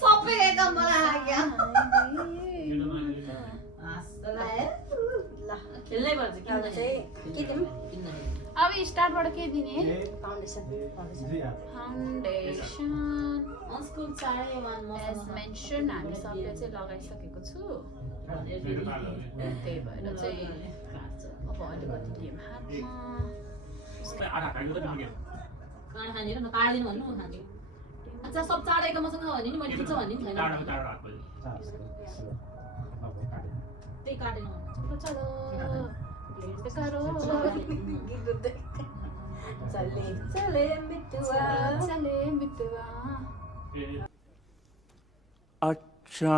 सबै एकदम मलाई लाग्यो खेल्नै पर्छ के दिउँ अब स्टार्टबाट के दिने फाउन्डेसन स्कुल चाँडै एज मेन्सन हामी सबले चाहिँ लगाइसकेको छु त्यही भएर चाहिँ अब अलिकति लियौँ काँड खानेर न काट्दिनु भन्नु खान्छु अच्छा सब चाँडैको मसँग भन्यो नि मैले खिच्छ भन्ने पनि छैन त्यही काटेन चलो भेट करो चले चले मितुआ चले मितुआ अच्छा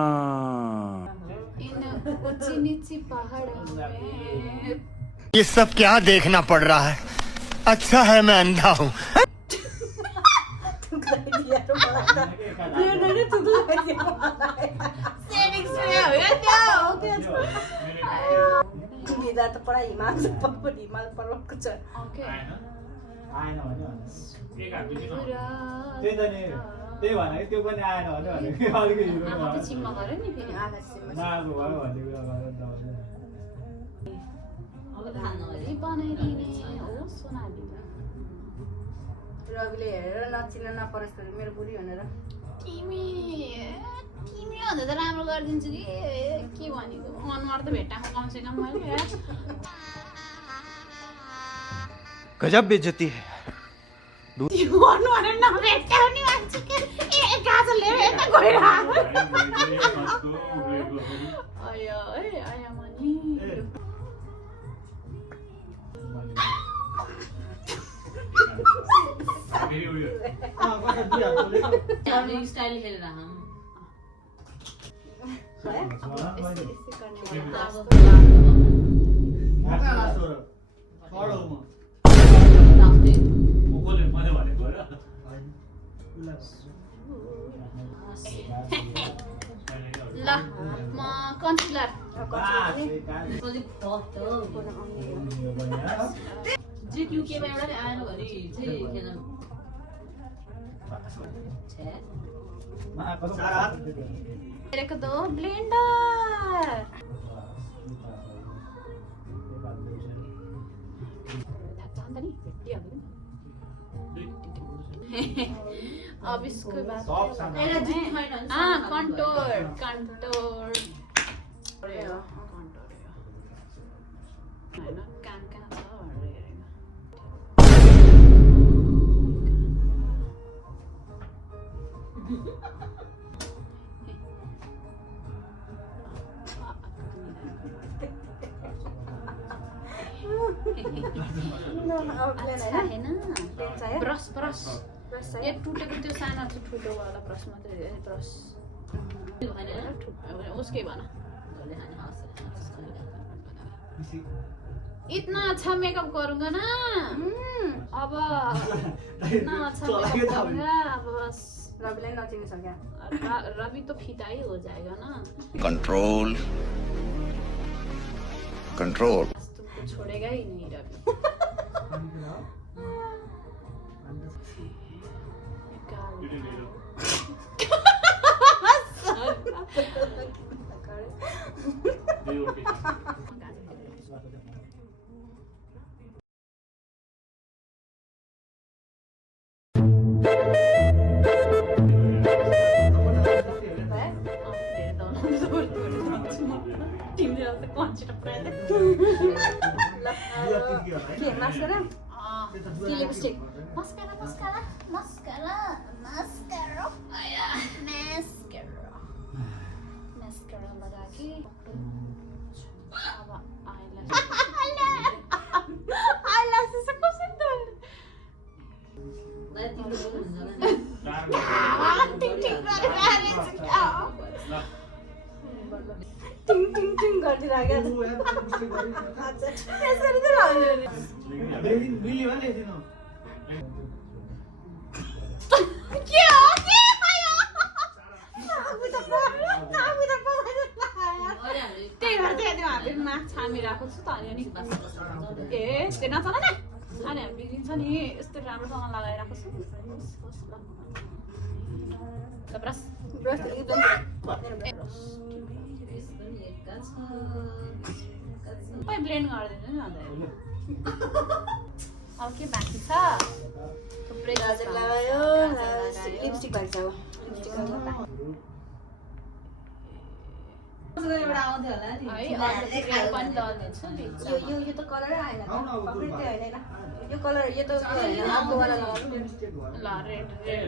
इन ऊंची नीची पहाड़ों में ये सब क्या देखना पड़ रहा है अच्छा है मैं अंधा हूँ त पर हिमाल पर्वतको छ त्यही भने त्यो पनि आएन भने अलिकति चिम्मा गऱ्यो नि फेरि नआएको भयो भन्ने कुरा गरेर बनाइदिने हो सोनाली रविले हेरेर नचिन्न नपरोस् मेरो बुढी भनेर तिमीले भन्दा त राम्रो गरिदिन्छु कि के भनेको अनुहार त भेट्टाएको कमसेकम मैले गजब बेइज्जती है अनुहार नभेट्टाउने मान्छे के गाजलले यता गइरहेको आयो मनी स्टाइल खेलेर ल म कन्सिलर जिक्युकेमा एउटा आएन भने चाहिँ खेल्न मेरे दो ब्लेंडर अब इसके बाद कंटोर कान कहाँ छ ब्रस ब्रस एक टुटेको त्यो सानो चाहिँ ठुलो वाला ब्रस मात्रै ब्रस उसकै भन इतना अच्छा मेकअप करूंगा ना अब इतना अच्छा मेकअप करूंगा अब बस रविलाई नचिनी सक्या रवि तो फिदा ही हो जाएगा ना कंट्रोल कंट्रोल तुमको छोड़ेगा ही नहीं रवि लिपस्टिक mascara लगा के अब आईलैश से कस्तो सुन्दर टिङ टिङ टिङ गरिदिरहेको यसरी त लाग्यो के हो त्यही भएर त्यहाँ हातमा छामिरहेको छु त अनि ए त्यो नचल न अनि हामी बिग्रिन्छ नि यस्तो राम्रोसँग लगाइरहेको छु ल ब्रस ब्रस एकदम सबै ब्लेन्ड गरिदिनु नि अन्त अब के बाँकी छ थुप्रै गाजर लगायो लिपस्टिक भन्छ अब लिपस्टिक एउटा आउँथ्यो होला नि है अर्को रेड पनि दलिदिन्छु यो त कलर आएन कम्प्लिटली होइन यो कलर यो त अर्को वाला लगाउनु ल रेड रेड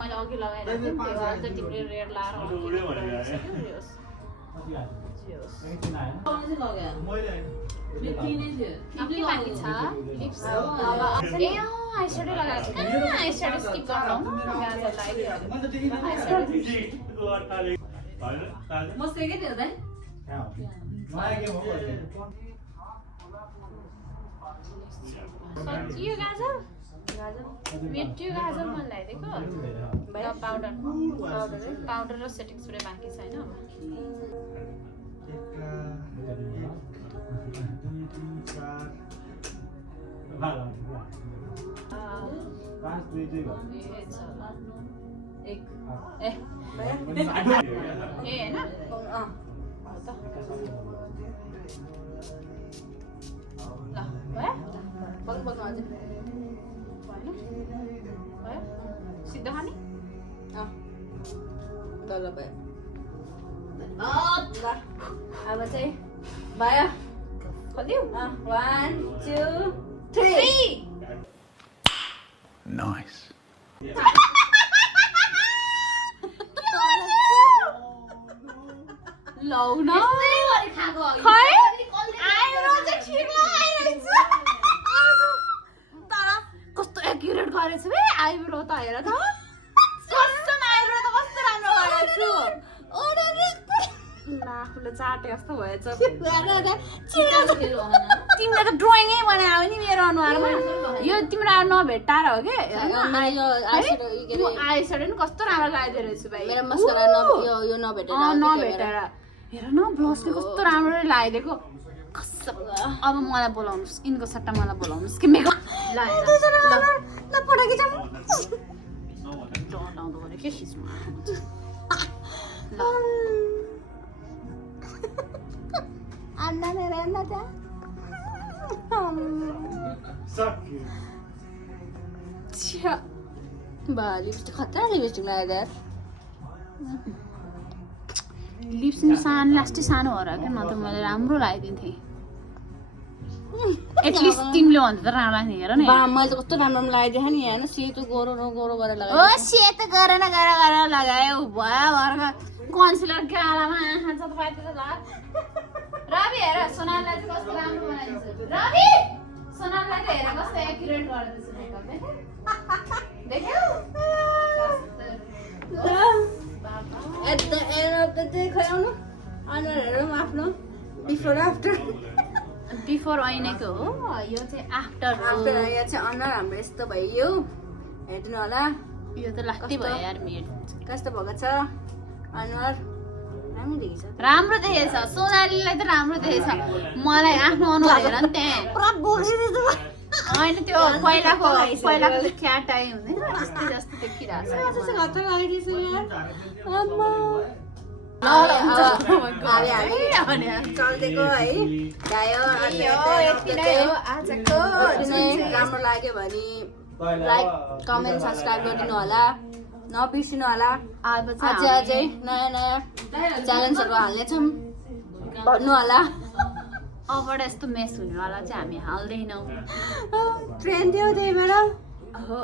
मैले अघि लगाइरहेको थिएँ त्यो अझ तिमीले रेड लाएर आउने चाहिँ लग्यो यो किने थियो के बाँकी छ लिप्स ए आइस्याडो लगाएको छु आइस्याडो स्किप गर्नु गाजर लगाइदियो म सेकै थियो दाइ सकियो गाजर मेटियो गाजर मन लगाइदिएको पाउडर पाउडर र सेटिङ स्प्रे बाँकी छैन ए होइन ल भयो भयो सिधा खाने ल भयो अब चाहिँ भयो खोल्यौ 1 2 3 नाइस लौ न खाएको खै आइब्रो चाहिँ ठिक लगाइरहेछ तर कस्तो एक्युरेट गरेछ बे आइब्रो त हेर त कस्तो आइब्रो त कस्तो राम्रो गरेको छु आफूले चाटे जस्तो भएछ तिमीले त ड्रइङै बनायो नि मेरो अनुहारमा यो तिम्रो नभेट्टाएर हो कि आइस्याडो नि कस्तो राम्रो लगाइदियो रहेछु भाइ मेरो मस्कारा यो नभेटेर नभेटेर हेर न ब्लाउज चाहिँ कस्तो राम्रो लगाइदिएको कसम अब मलाई बोलाउनुहोस् यिनको सट्टा मलाई बोलाउनुहोस् कि मेकअप लाउँदो भने के खिच्नु लिपस्टिक खतरा लिपस्टिक लगाएर लिप्स नि लास्टै सानो हो र क्या न त मैले राम्रो लगाइदिन्थेँ एटलिस्ट तिमीले भन्दा त राम्रो लाग्ने हेर न मैले त कस्तो राम्रो लगाइदिएँ नि होइन सेतो गोरो गरेर लगाएँ ओ सेतो गरेर लगायो भयो भर्खर कन्सिलर गालामा आँखा छ तपाईँतिर ल रवि हेर सोनाललाई चाहिँ कस्तो राम्रो बनाइदिन्छ रवि सोनाललाई चाहिँ हेर कस्तो एक्युरेट गरिदिन्छ मेकअप देख्यौ at the end of the day खुवाउनु अनुहारहरू आफ्नो बिफोर आफ्टर बिफोर ऐनाको हो यो चाहिँ आफ्टर हो आफ्टर यो चाहिँ अनुहार हाम्रो यस्तो भयो हेर्नु होला यो त लाग्दै भयो यार मेरो कस्तो भएको छ अनुहार राम्रो देखिन्छ राम्रो देखेछ सोनालीलाई त राम्रो देखेछ मलाई आफ्नो अनुहार हेर नि त्यहाँ पुरा बोकिदिँदैछ होइन त्यो पहिलाको त क्याट आइ हुँदैन त्यस्तै जस्तो देखिरहेको छ घट्टा लगाइदिएछ यार अम्मा चल्देको है राम्रो लाग्यो भने लाइक कमेन्ट सब्सक्राइब गरिदिनु होला नबिर्सिनु होला अझै नयाँ च्यालेन्जहरू हाल्नेछौँ भन्नु होला अबबाट यस्तो मेस हुनेवाला चाहिँ हामी हाल्दैनौँ ट्रेन थियो त्यही भएर हो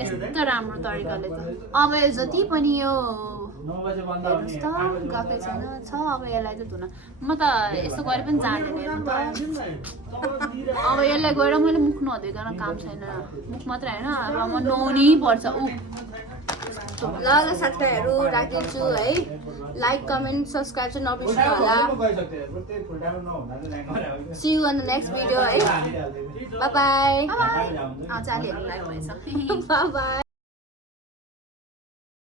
यस्तो राम्रो तरिकाले त अब यो जति पनि यो हेर्नुहोस् त गएकै छैन छ अब यसलाई चाहिँ धुन म त यसो गरे पनि जाँदैन हेर्नु त अब यसलाई गएर मैले मुख नधोइकन काम छैन मुख मात्र होइन अब म नुहाउनै पर्छ ल साथीभाइहरू राखिदिन्छु है लाइक कमेन्ट सब्सक्राइब चाहिँ नबिर्सिनु होला see you on the next video है बाई बाई चालीहरू लाइक भएछ बाई बाई